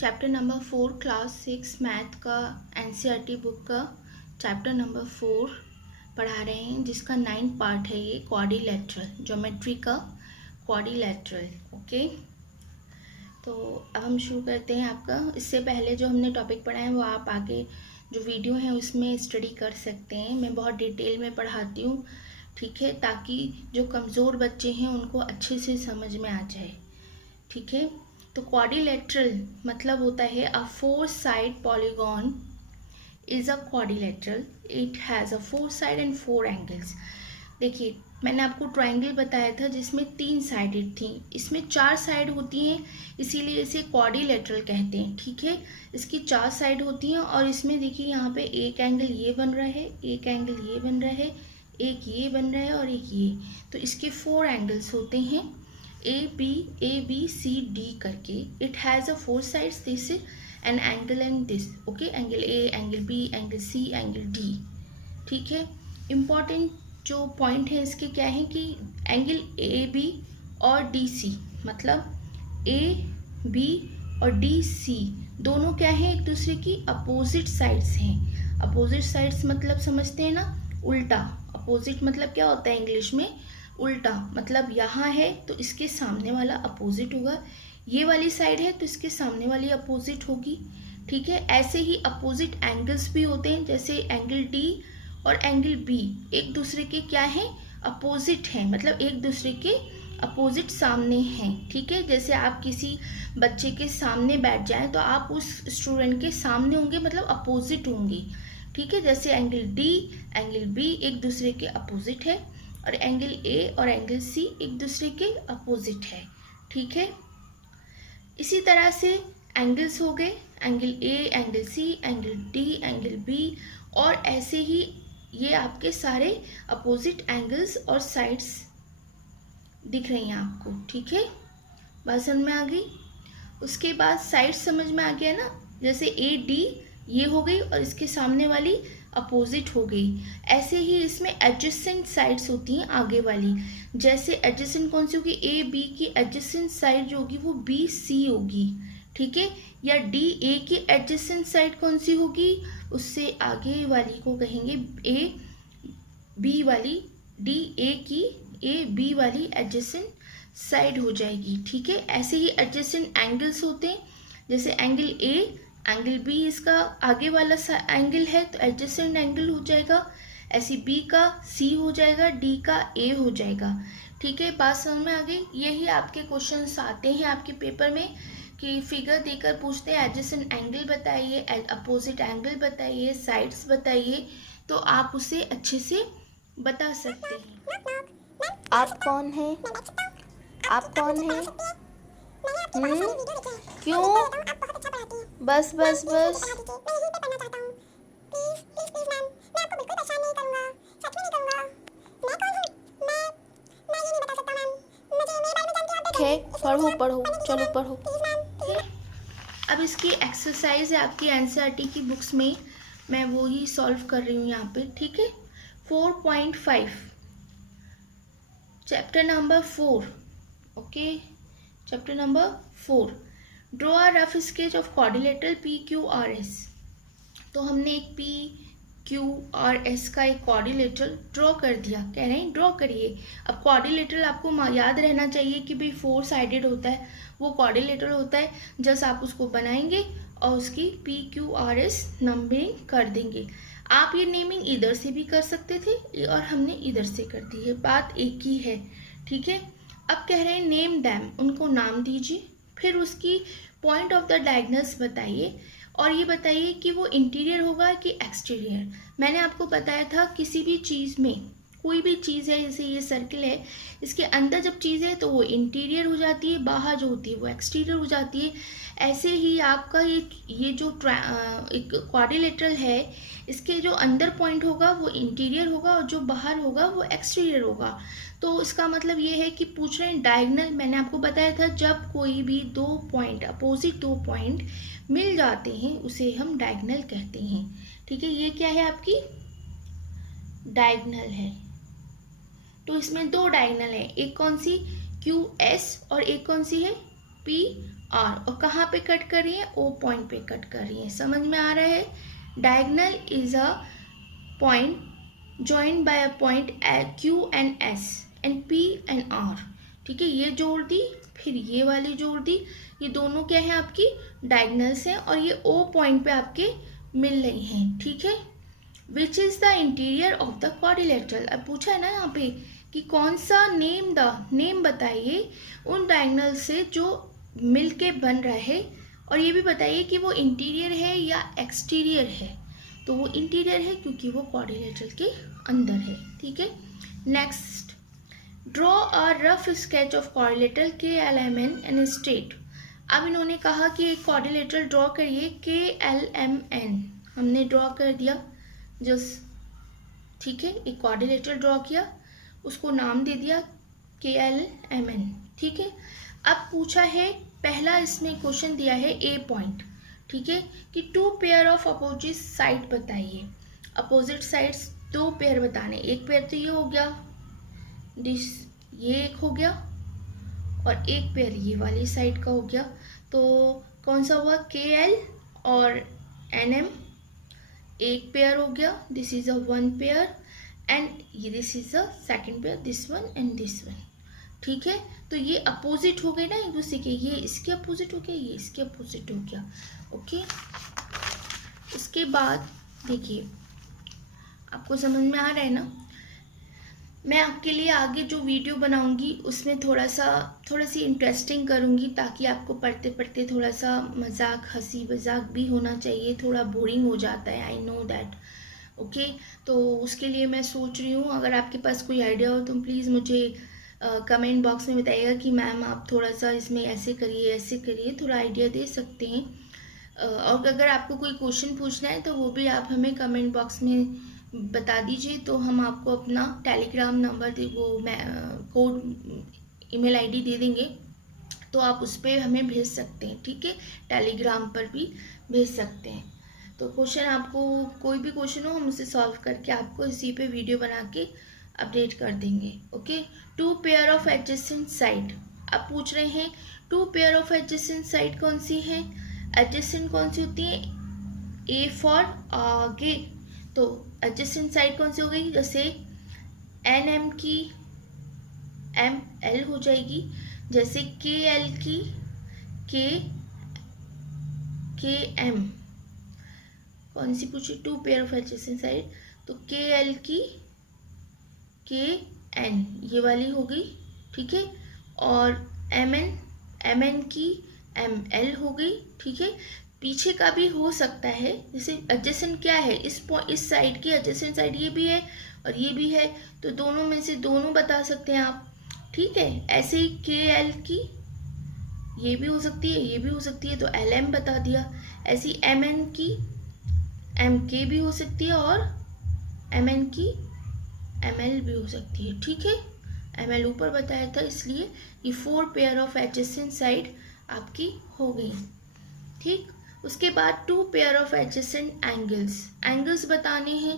Chapter number 4 class 6 math का NCERT book का chapter number 4 पढ़ा रहे हैं, जिसका 9 पार्ट है ये क्वाड्रिलेटरल ज्योमेट्री का क्वाड्रिलेटरल। ओके, तो अब हम शुरू करते हैं। आपका इससे पहले जो हमने टॉपिक पढ़ा है वो आप आगे जो वीडियो है उसमें स्टडी कर सकते हैं। मैं बहुत डिटेल में पढ़ाती हूँ, ठीक है, ताकि जो कमज़ोर बच्चे हैं उनको अच्छे से समझ में आ जाए। ठीक है, तो क्वाड्रिलेटरल मतलब होता है अ 4 side polygon is a quadrilateral, it has a 4 side and 4 angles. देखिए, मैंने आपको ट्रायंगल बताया था जिसमें 3 साइडेड थी, इसमें 4 साइड होती हैं, इसीलिए इसे क्वाड्रिलेटरल कहते हैं। ठीक है, इसकी 4 साइड होती हैं और इसमें देखिए यहाँ पे एक एंगल ये बन रहा है, एक एंगल ये बन रहा है, एक ये बन रहा है और एक ये, तो इसके 4 एंगल्स होते हैं ए बी सी डी करके। It has a 4 sides, this an angle and this. Okay, angle A, angle B, angle C, angle D. ठीक है, इम्पॉर्टेंट जो पॉइंट है इसके क्या है कि एंगल ए बी और डी सी, मतलब ए बी और डी सी दोनों क्या है, एक दूसरे की अपोजिट साइड्स हैं। अपोजिट साइड्स मतलब समझते हैं ना, उल्टा। अपोजिट मतलब क्या होता है इंग्लिश में, उल्टा। मतलब यहाँ है तो इसके सामने वाला अपोजिट होगा, ये वाली साइड है तो इसके सामने वाली अपोजिट होगी। ठीक है, ऐसे ही अपोजिट एंगल्स भी होते हैं, जैसे एंगल डी और एंगल बी एक दूसरे के क्या है, अपोजिट हैं, मतलब एक दूसरे के अपोजिट सामने हैं। ठीक है, जैसे आप किसी बच्चे के सामने बैठ जाएं तो आप उस स्टूडेंट के सामने होंगे, मतलब अपोजिट होंगे। ठीक है, जैसे एंगल डी एंगल बी एक दूसरे के अपोजिट है और एंगल ए और एंगल सी एक दूसरे के अपोजिट है। ठीक है, इसी तरह से एंगल्स हो गए, angle A, angle C, angle D, angle B, और ऐसे ही ये आपके सारे अपोजिट एंगल्स और साइड्स दिख रही हैं आपको। ठीक है, बात समझ में आ गई। उसके बाद साइड समझ में आ गया ना, जैसे ए डी ये हो गई और इसके सामने वाली अपोजिट हो गई। ऐसे ही इसमें एडजेसेंट साइड्स होती हैं आगे वाली, जैसे एडजेसेंट कौन सी होगी, ए बी की एडजेसेंट साइड जो होगी वो बी सी होगी। ठीक है, या डी ए की एडजेसेंट साइड कौन सी होगी, उससे आगे वाली को कहेंगे ए बी वाली, डी ए की ए बी वाली एडजेसेंट साइड हो जाएगी। ठीक है, ऐसे ही एडजेसेंट एंगल्स होते हैं, जैसे एंगल ए एंगल बी इसका आगे वाला एंगल है तो एडजेसेंट एंगल हो जाएगा, ऐसे बी का सी हो जाएगा, डी का ए हो जाएगा। ठीक है, बात समझ में आ गई। यही आपके क्वेश्चंस आते हैं आपके पेपर में कि फिगर देकर पूछते हैं एडजेसेंट एंगल बताइए, अपोजिट एंगल बताइए, साइड्स बताइए, तो आप उसे अच्छे से बता सकते हैं। आप कौन हैं, आप कौन हैं, क्यों, बस बस बस। पढ़ो पढ़ो, चलो पढ़ो। अब इसकी एक्सरसाइज है आपकी एनसीईआरटी की बुक्स में, मैं वो ही सॉल्व कर रही हूँ यहाँ पे। ठीक है, 4.5 chapter number 4। Okay, chapter number 4, draw a rough sketch of quadrilateral P Q R S. तो हमने एक पी क्यू आर एस का एक क्वाड्रिलेटरल ड्रॉ कर दिया, कह रहे हैं ड्रॉ करिए। अब क्वाड्रिलेटरल आपको याद रहना चाहिए कि भाई 4 साइडेड होता है, वो क्वाड्रिलेटरल होता है। जस्ट आप उसको बनाएंगे और उसकी P Q R S numbering कर देंगे। आप ये नेमिंग इधर से भी कर सकते थे और हमने इधर से कर दी है, बात एक ही है। ठीक है, अब कह रहे हैं नेम दैम, उनको नाम दीजिए, फिर उसकी पॉइंट ऑफ द डायगोनल्स बताइए और ये बताइए कि वो इंटीरियर होगा कि एक्सटीरियर। मैंने आपको बताया था किसी भी चीज़ में, कोई भी चीज़ है, जैसे ये सर्किल है, इसके अंदर जब चीज़ है तो वो इंटीरियर हो जाती है, बाहर जो होती है वो एक्सटीरियर हो जाती है। ऐसे ही आपका ये जो एक क्वाड्रिलेटरल है, इसके जो अंदर पॉइंट होगा वो इंटीरियर होगा और जो बाहर होगा वो एक्सटीरियर होगा। तो इसका मतलब ये है कि पूछ रहे हैं डायगोनल। मैंने आपको बताया था जब कोई भी 2 पॉइंट, अपोजिट 2 पॉइंट मिल जाते हैं उसे हम डायगोनल कहते हैं। ठीक है, ये क्या है आपकी डायगोनल है। तो इसमें 2 डायगोनल है, एक कौन सी क्यू एस और एक कौन सी है पी आर, और कहाँ पे कट कर रही है, ओ पॉइंट पे कट कर रही है। समझ में आ रहा है। Diagonal is a point joined by a point Q and S and P and R। ठीक है, ये जोड़ दी, फिर ये वाली जोड़ दी, ये दोनों क्या है आपकी डायगोनल्स हैं और ये O पॉइंट पे आपके मिल रही हैं। ठीक है, which is the interior of the quadrilateral. अब पूछा है ना यहाँ पे कि कौन सा नेम बताइए उन डायगोनल से जो मिल के बन रहा है, और ये भी बताइए कि वो इंटीरियर है या एक्सटीरियर है। तो वो इंटीरियर है क्योंकि वो क्वाड्रिलेटरल के अंदर है। ठीक है, next, draw a rough sketch of quadrilateral KLMN and state. अब इन्होंने कहा कि एक क्वाड्रिलेटरल ड्रॉ करिए KLMN, हमने ड्रॉ कर दिया जस्ट। ठीक है, एक क्वाड्रिलेटरल ड्रॉ किया, उसको नाम दे दिया KLMN। ठीक है, अब पूछा है, पहला इसमें क्वेश्चन दिया है ए पॉइंट। ठीक है, कि two pair of opposite side बताइए। अपोजिट साइड्स दो पेयर बताने, एक पेयर तो ये हो गया, ये एक हो गया, और एक पेयर ये वाली साइड का हो गया। तो कौन सा हुआ, KL और NM एक पेयर हो गया, this is a one pair, and this is a second pair, this one and this one. ठीक है, तो ये अपोजिट हो गए ना एक दूसरे के, ये इसके अपोजिट हो गया, ये इसके अपोजिट हो गया। ओके, उसके बाद देखिए, आपको समझ में आ रहा है ना। मैं आपके लिए आगे जो वीडियो बनाऊंगी उसमें थोड़ा सी इंटरेस्टिंग करूंगी, ताकि आपको पढ़ते पढ़ते थोड़ा सा मजाक, हंसी मजाक भी होना चाहिए। थोड़ा बोरिंग हो जाता है, आई नो दैट। ओके, तो उसके लिए मैं सोच रही हूँ, अगर आपके पास कोई आइडिया हो तो प्लीज़ मुझे कमेंट बॉक्स में बताइएगा कि मैम आप थोड़ा सा इसमें ऐसे करिए, थोड़ा आइडिया दे सकते हैं। और अगर आपको कोई क्वेश्चन पूछना है तो वो भी आप हमें कमेंट बॉक्स में बता दीजिए, तो हम आपको अपना Telegram number code email ID दे देंगे, तो आप उस पर हमें भेज सकते हैं। ठीक है, टेलीग्राम पर भी भेज सकते हैं। तो क्वेश्चन, आपको कोई भी क्वेश्चन हो, हम उसे सॉल्व करके आपको इसी पे वीडियो बना के अपडेट कर देंगे। Okay, two pair of adjacent side. अब पूछ रहे हैं two pair of adjacent side कौन सी है, एडजेसेंट कौन सी होती है, ए फॉर आगे। तो एडजेसेंट साइड कौन सी हो गई, जैसे NM की ML हो जाएगी, जैसे KL की KM। कौन सी पूछी, two pair of adjacent side, तो KL की KN ये वाली हो गई। ठीक है, और MN की ML हो गई। ठीक है, पीछे का भी हो सकता है, जैसे एडजेसेंट क्या है, इस साइड की एडजेसेंट साइड ये भी है और ये भी है, तो दोनों में से दोनों बता सकते हैं आप। ठीक है, ऐसे ही KL की ये भी हो सकती है, ये भी हो सकती है, तो LM बता दिया। ऐसी MN की MK भी हो सकती है, और MN की ML भी हो सकती है। ठीक है, ML ऊपर बताया था, इसलिए ये 4 पेयर ऑफ एडजेसेंट साइड आपकी हो गई। ठीक, उसके बाद two pair of adjacent angles बताने हैं।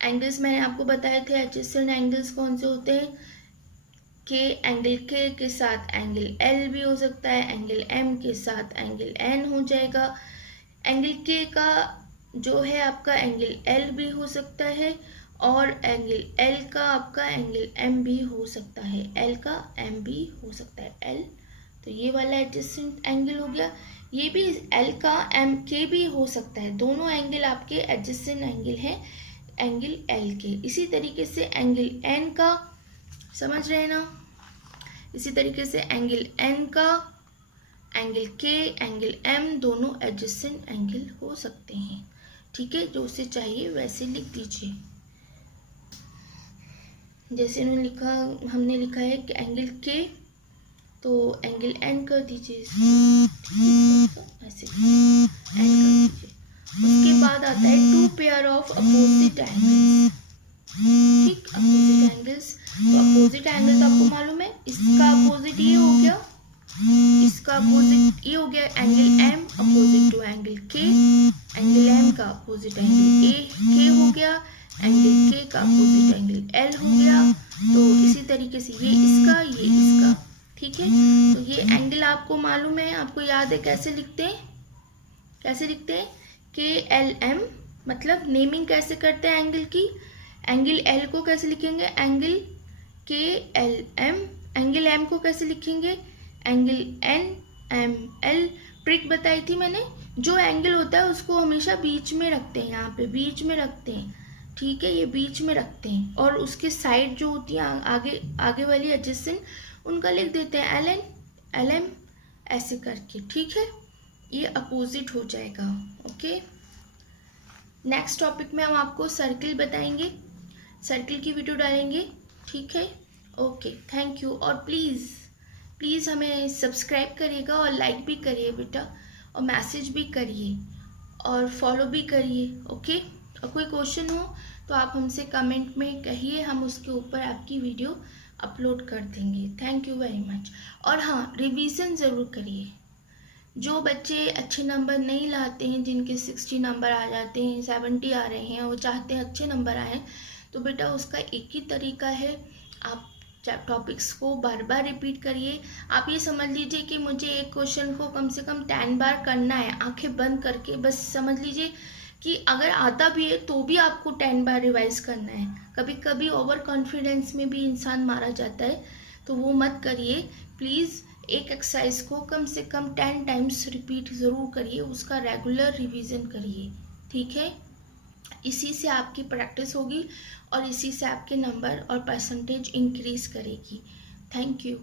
एंगल्स मैंने आपको बताए थे, एडजेसेंट एंगल्स कौन से होते हैं, एंगल के साथ एंगल L भी हो सकता है, एंगल M के साथ एंगल N हो जाएगा, एंगल K का जो है आपका एंगल L भी हो सकता है, और एंगल L का आपका एंगल M भी हो सकता है, L का M भी हो सकता है, L। तो ये वाला एडजेसेंट एंगल हो गया। ये भी L का MK भी हो सकता है, दोनों एंगल आपके एडजेसेंट एंगल हैं, एंगल L के। इसी तरीके से एंगल N का, समझ रहे हैं ना, इसी तरीके से एंगल N का, एंगल K, एंगल M दोनों एडजेसेंट एंगल हो सकते हैं। ठीक है, जो उसे चाहिए वैसे लिख दीजिए। जैसे हमने लिखा है कि एंगल K, तो एंगल N कर दीजिए, ऐसे N कर दीजिए। उसके बाद आता है two pair of opposite angles. ठीक, अपोजिट एंगल्स, तो अपोजिट एंगल तो आपको मालूम है, इसका अपोजिट ये हो गया, इसका अपोजिट ये हो गया, angle M opposite to angle K, angle M का अपोजिट एंगल AK हो गया, एंगल K का अपोजिट एंगल L हो गया। तो इसी तरीके से ये इसका, ये इसका। ठीक है, तो ये एंगल आपको मालूम है, आपको याद है कैसे लिखते हैं, कैसे लिखते हैं, KLM, मतलब नेमिंग कैसे करते हैं एंगल की। एंगल L को कैसे लिखेंगे, एंगल KLM। एंगल M को कैसे लिखेंगे, एंगल NML। ट्रिक बताई थी मैंने, जो एंगल होता है उसको हमेशा बीच में रखते हैं, यहाँ पे बीच में रखते हैं, ठीक है, ये बीच में रखते हैं, और उसके साइड जो होती है आगे आगे वाली एडजेसेंट, उनका लिख देते हैं LN LM ऐसे करके, ठीक है, ये अपोजिट हो जाएगा। ओके, नेक्स्ट टॉपिक में हम आपको सर्किल बताएंगे, सर्किल की वीडियो डालेंगे, ठीक है। ओके, थैंक यू, और प्लीज़ हमें सब्सक्राइब करिएगा और लाइक भी करिए बेटा, और मैसेज भी करिए और फॉलो भी करिए। ओके, और कोई क्वेश्चन हो तो आप हमसे कमेंट में कहिए, हम उसके ऊपर आपकी वीडियो अपलोड कर देंगे। Thank you very much. और हाँ, रिवीजन ज़रूर करिए। जो बच्चे अच्छे नंबर नहीं लाते हैं, जिनके 60 नंबर आ जाते हैं, 70 आ रहे हैं, वो चाहते हैं अच्छे नंबर आए, तो बेटा उसका एक ही तरीका है, आप टॉपिक्स को बार बार रिपीट करिए। आप ये समझ लीजिए कि मुझे एक क्वेश्चन को कम से कम 10 बार करना है, आंखें बंद करके, बस समझ लीजिए कि अगर आता भी है तो भी आपको 10 बार रिवाइज करना है। कभी कभी ओवर कॉन्फिडेंस में भी इंसान मारा जाता है, तो वो मत करिए प्लीज़। एक एक्सरसाइज को कम से कम 10 टाइम्स रिपीट ज़रूर करिए, उसका रेगुलर रिवीजन करिए, ठीक है। इसी से आपकी प्रैक्टिस होगी और इसी से आपके नंबर और परसेंटेज इंक्रीज करेगी। Thank you.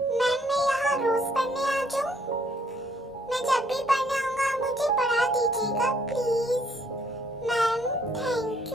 मैम मैं यहाँ रोज पढ़ने आ जाऊँ? मैं जब भी पढ़ने आऊँगा आप मुझे पढ़ा दीजिएगा प्लीज। Ma'am thank